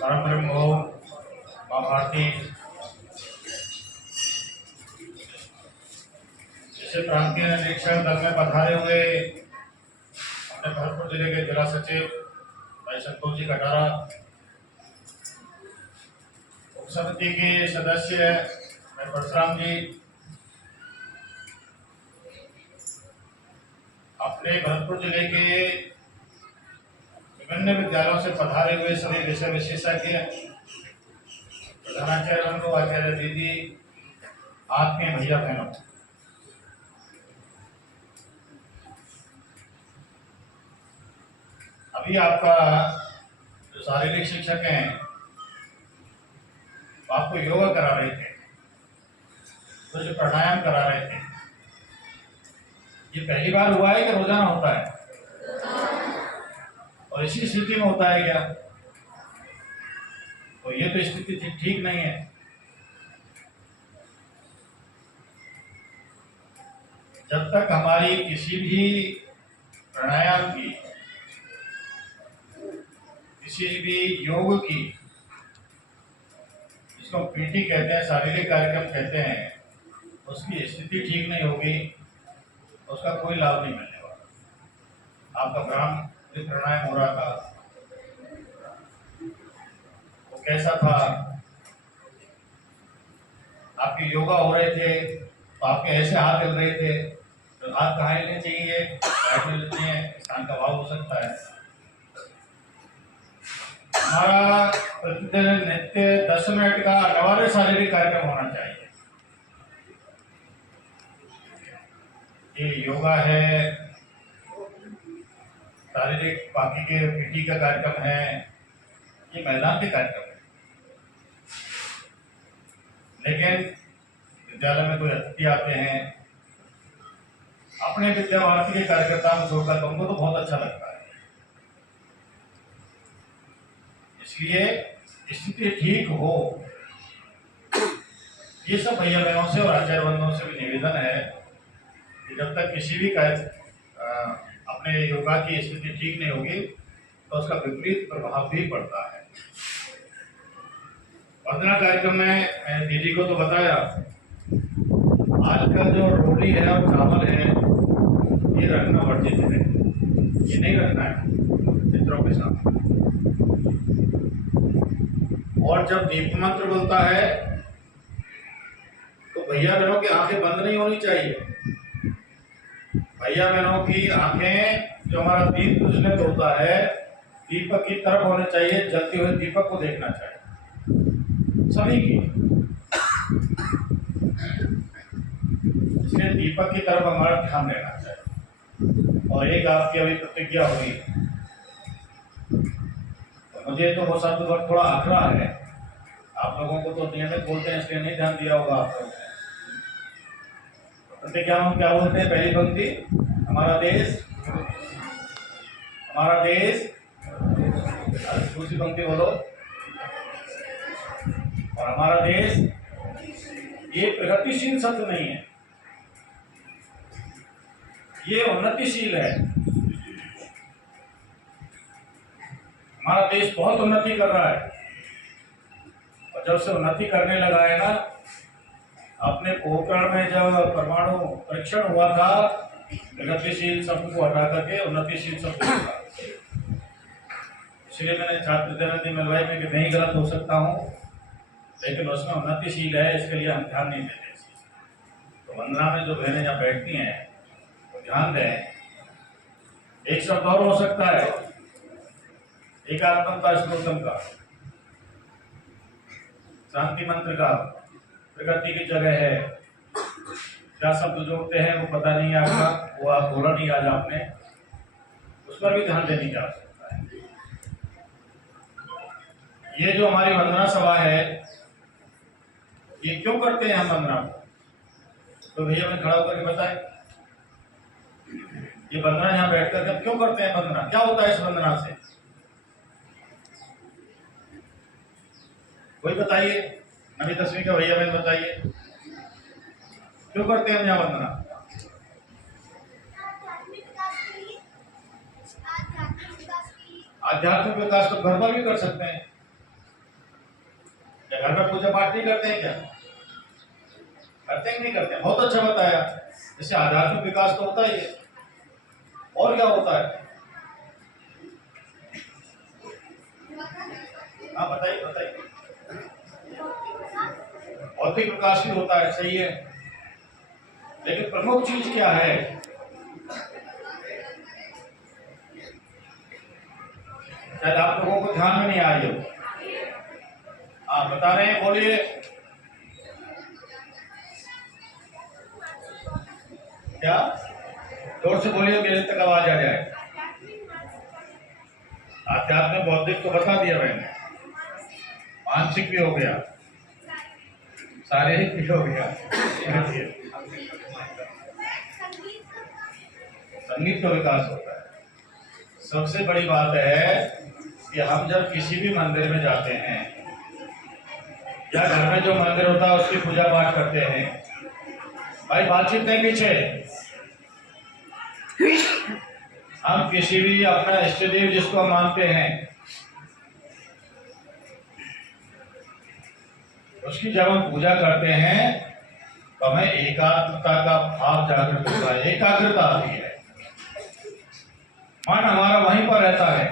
परम ब्रह्म हो माँ भारती जैसे प्रांतीय निरीक्षण दल में पधारे हुए अपने भरतपुर जिले के जिला सचिव भाई संतोष जी कटारा, उप समिति के सदस्य भाई परशुराम जी, अपने भरतपुर जिले के विभिन्न विद्यालयों से पधारे हुए सभी विषय विशेषज्ञ, प्रधानाचार्य, आचार्य दीदी, आत्मीय भैया बहनों, अभी आपका जो शारीरिक शिक्षक हैं वो आपको योगा करा रहे थे, तो जो प्राणायाम करा रहे थे, ये पहली बार हुआ है कि रोजाना होता है? और इसी स्थिति में होता है क्या? तो ये तो स्थिति ठीक नहीं है। जब तक हमारी किसी भी प्राणायाम की, किसी भी योग की, जिसको पीटी कहते हैं, शारीरिक कार्यक्रम कहते हैं, उसकी स्थिति ठीक नहीं होगी, उसका कोई लाभ नहीं मिलने वाला। आपका ब्राह्मण प्राणायाम हो रहा था, वो कैसा था? आपके योगा हो रहे थे तो आपके ऐसे हाथ हिल रहे थे, तो हाथ कहाँ हिलने चाहिए? बैठ हिलते हैं, स्थान का भाव हो सकता है। हमारा प्रतिदिन नित्य 10 मिनट का अनिवार्य शारीरिक कार्यक्रम होना चाहिए। ये योगा है, शारीरिक बाकी के पीटी का कार्यक्रम है, ये मैदान के कार्यक्रम है। लेकिन विद्यालय में कोई अतिथि आते हैं, अपने विद्या भारती के कार्यकर्ताओं को छोड़कर, तुमको तो बहुत अच्छा लगता है। इसलिए स्थिति ठीक हो, ये सब भैया बहनों से और आचार्य बंधुओं से भी निवेदन है कि जब तक किसी भी अपने योगा की स्थिति ठीक नहीं होगी तो उसका विपरीत प्रभाव भी पड़ता है। वंदना कार्यक्रम में दीदी को तो बताया, आज का जो रोटी है और चावल है ये रखना वर्जित है, ये नहीं रखना है चित्रों के साथ। और जब दीप मंत्र बोलता है तो भैया बहनों की आंखें बंद नहीं होनी चाहिए। भैया बहनों की आंखें, जो हमारा दीप प्रज्वलित होता है, दीपक की तरफ होने चाहिए, जलते हुए दीपक को देखना चाहिए सभी की। इसलिए दीपक की तरफ हमारा ध्यान देना चाहिए। और एक आपकी अभी प्रतिज्ञा हुई, तो मुझे तो वो शब्द वर्ग थोड़ा आखड़ा है, आप लोगों को तो नियमित बोलते हैं इसलिए नहीं ध्यान दिया होगा आप लोगों ने। प्रतिज्ञा हम क्या बोलते हैं? पहली पंक्ति, हमारा देश, हमारा देश। दूसरी पंक्ति बोलो, और हमारा देश ये प्रगतिशील शब्द नहीं है, ये उन्नतिशील है। हमारा देश बहुत उन्नति कर रहा है, और जब से उन्नति करने लगा है ना, अपने पोखरण में जब परमाणु परीक्षण हुआ था, प्रगतिशील शब्द को हटा करके उन्नतिशील शब्द हुआ। इसलिए मैंने छात्र जनता मिलवाई में कि नहीं गलत हो सकता हूँ, लेकिन उसमें उन्नतिशील है, इसके लिए हम ध्यान नहीं देते। तो वंदना में जो बहनें यहाँ बैठती हैं वो ध्यान दें। एक शब्द और हो सकता है, एकात्मता स्त्रोतम का, शांति मंत्र का, प्रगति की जगह है, क्या शब्द जोड़ते हैं वो पता नहीं है आपका, वो आप बोला नहीं आज आपने, उस पर भी ध्यान देने की आवश्यकता है। ये जो हमारी वंदना सभा है, ये क्यों करते हैं हम वंदना? तो भैया मैं खड़ा होकर के बताए, ये वंदना यहाँ बैठकर हम क्यों करते हैं वंदना? क्या होता है इस वंदना से? कोई बताइए, नवी 10वीं का भैया बहन बताइए, क्यों करते हैं हम यहाँ वंदना? आध्यात्मिक विकास तो घर पर भी कर सकते हैं। क्या घर में पूजा पाठ नहीं करते हैं क्या? करते हैं नहीं करते हैं? बहुत अच्छा बताया। इससे आध्यात्मिक विकास तो होता ही है। और क्या होता है? हाँ बताइए बताइए। भौतिक विकास भी होता है, सही है, लेकिन प्रमुख चीज क्या है? शायद आप लोगों को ध्यान में नहीं आई हो। हाँ बता रहे हैं, बोलिए। क्या? जोर से बोलिए, मेरे तक आवाज आ जाए। आध्यात्मिक बौद्धिक तो बता दिया मैंने, मानसिक भी हो गया, शारीरिक भी हो गया, संगीत का विकास होता है। सबसे बड़ी बात है कि हम जब किसी भी मंदिर में जाते हैं या घर में जो मंदिर होता है उसकी पूजा पाठ करते हैं, भाई बातचीत नहीं पीछे, हम किसी भी अपना इष्ट देव जिसको हम मानते हैं उसकी जब हम पूजा करते हैं तो हमें एकाग्रता का भाव जागृत होता है, एकाग्रता आती है, मन हमारा वहीं पर रहता है।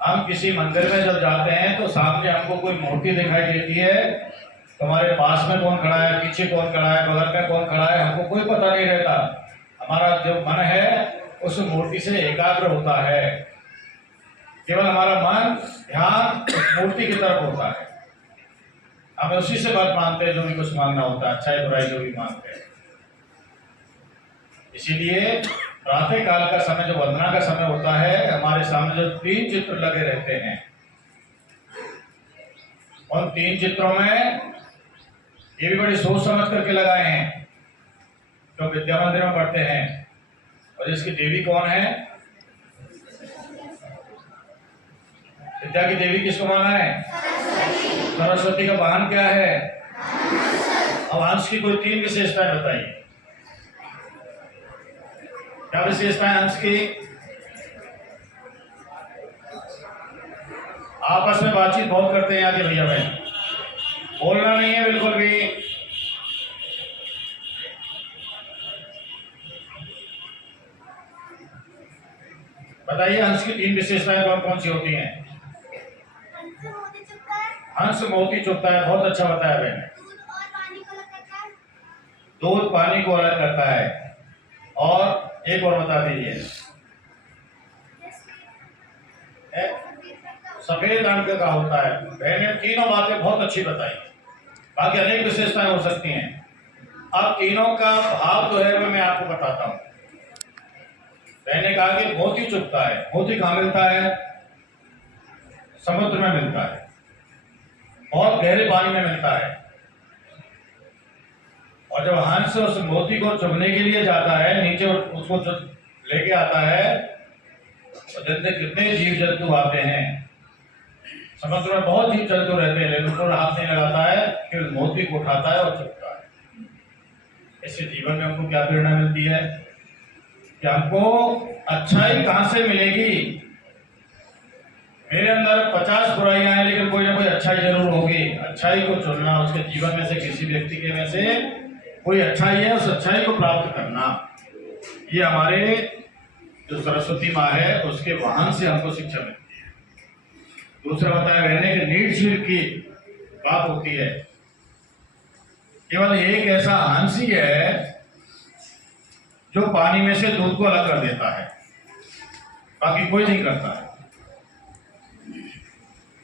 हम किसी मंदिर में जब जाते हैं तो सामने हमको कोई मूर्ति दिखाई देती है, तो हमारे पास में कौन खड़ा है, पीछे कौन खड़ा है, बगल में कौन खड़ा है, हमको कोई पता नहीं रहता। हमारा जो मन है उस मूर्ति से एकाग्र होता है, केवल हमारा मन ध्यान मूर्ति की तरफ होता है। हमें उसी से बात मानते हैं, जो भी कुछ मानना होता है, अच्छाई बुराई जो भी मानते हैं। इसीलिए प्रातः काल का समय, जो वंदना का समय होता है, हमारे सामने जो 3 चित्र लगे रहते हैं, उन 3 चित्रों में ये भी बड़ी सोच समझ करके लगाए हैं, जो विद्या मंदिर में पढ़ते हैं। और इसकी देवी कौन है? विद्या की देवी किसको माना है? सरस्वती का वाहन क्या है? अब हंस की कोई 3 विशेषताएं बताइए। क्या विशेषताएं हंस की? आपस में बातचीत बहुत करते हैं यहाँ के भैया बहन, बोलना नहीं है बिल्कुल भी। बताइए हंस की 3 विशेषताएं कौन कौन सी होती हैं? हंस मोती चुगता है, बहुत अच्छा बताया मैंने। दूध पानी को अलग करता है, और एक और बता दीजिए। सफेद रंग का होता है। मैंने तीनों बातें बहुत अच्छी बताई, बाकी अनेक विशेषताएं हो सकती हैं। अब तीनों का भाव जो है वो मैं आपको बताता हूँ। मैंने कहा कि मोती चुगता है। मोती कहाँ मिलता है? समुद्र में मिलता है, बहुत गहरे पानी में मिलता है। और जब हंस उस मोती को चुगने के लिए जाता है, नीचे उसको लेके आता है, तो देखते कितने जीव जंतु आते हैं। समुद्र में बहुत जीव जंतु रहते हैं, लेकिन उसको हाथ नहीं लगाता है, फिर मोती को उठाता है और चुगता है। इससे जीवन में हमको क्या प्रेरणा मिलती है कि हमको अच्छाई कहां से मिलेगी? मेरे अंदर 50 बुराइयां हैं, लेकिन कोई ना कोई अच्छाई जरूर होगी। अच्छाई को चुनना, उसके जीवन में से किसी व्यक्ति के में से कोई अच्छाई है, उस अच्छाई को प्राप्त करना, ये हमारे जो सरस्वती माँ है उसके वाहन से हमको शिक्षा मिलती है। दूसरा बताया मैंने कि नीड शील की बात होती है। केवल एक ऐसा हंस ही है जो पानी में से दूध को अलग कर देता है, बाकी कोई नहीं करता है।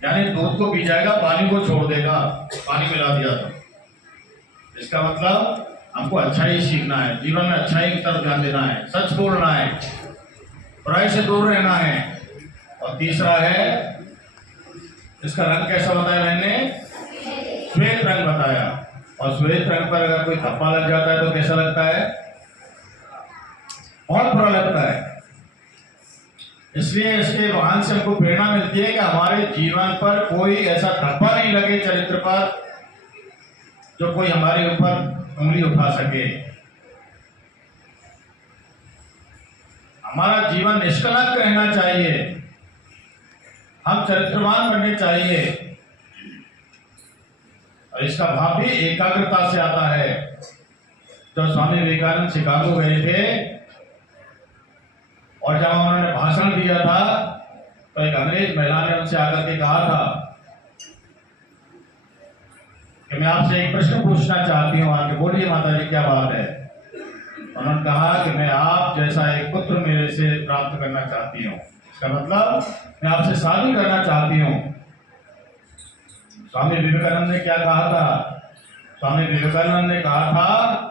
यानी दूध को पी जाएगा, पानी को छोड़ देगा, पानी मिला दिया तो। इसका मतलब हमको अच्छाई सीखना है, जीवन में अच्छाई की तरफ ध्यान देना है, सच बोलना है, बुराई से दूर रहना है। और तीसरा है, इसका रंग कैसा बताया मैंने? श्वेत रंग बताया। और श्वेत रंग पर अगर कोई धब्बा लग जाता है तो कैसा लगता है? बहुत बुरा लगता है। इसलिए इसके वाहन से हमको प्रेरणा मिलती है कि हमारे जीवन पर कोई ऐसा धब्बा नहीं लगे चरित्र पर, जो कोई हमारे ऊपर उंगली उठा सके। हमारा जीवन निष्कलंक रहना चाहिए। हम चरित्रवान बनने चाहिए। और इसका भाव भी एकाग्रता से आता है। जब स्वामी विवेकानंद शिकागो गए थे और जब उन्होंने भाषण दिया था तो एक अंग्रेज महिला ने उनसे आकर के कहा था कि मैं आपसे एक प्रश्न पूछना चाहती हूँ। आके बोलिए माता जी, क्या बात है? उन्होंने कहा कि मैं आप जैसा एक पुत्र मेरे से प्राप्त करना चाहती हूँ। इसका मतलब मैं आपसे शादी करना चाहती हूँ। स्वामी विवेकानंद ने क्या कहा था? स्वामी विवेकानंद ने कहा था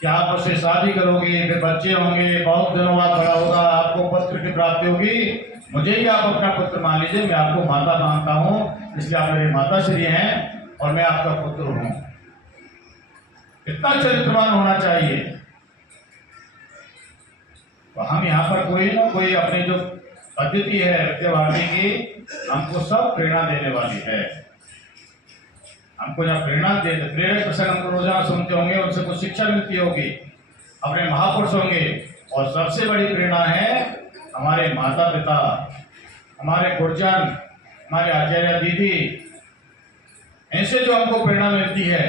कि आप उससे शादी करोगे, फिर बच्चे होंगे, बहुत दिनों बाद बड़ा होगा, आपको पुत्र की प्राप्ति होगी, मुझे ही आप अपना पुत्र मान लीजिए, मैं आपको माता मानता हूँ, इसलिए आप मेरे माता श्री हैं और मैं आपका पुत्र हूँ। इतना चरित्रवान होना चाहिए। तो हम यहाँ पर कोई ना कोई अपनी जो पद्धति है विद्या भारती की, हमको सब प्रेरणा देने वाली है। हमको जब प्रेरणा दे, प्रेरक प्रसंग हमको रोजाना सुनते होंगे, उनसे कुछ शिक्षा मिलती होगी, अपने महापुरुष होंगे। और सबसे बड़ी प्रेरणा है हमारे माता पिता, हमारे गुरुजन, हमारे आचार्य दीदी, इनसे जो हमको प्रेरणा मिलती है।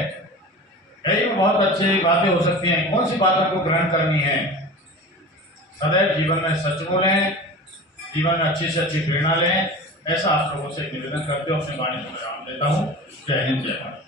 कई बहुत अच्छी बातें हो सकती हैं, कौन सी बात हमको ग्रहण करनी है? सदैव जीवन में सच बोलें, जीवन में अच्छी से अच्छी प्रेरणा लें। ऐसा आप लोगों से निवेदन करते हुए अपनी वाणी को विराम देता हूँ। जय हिंद, जय भारत।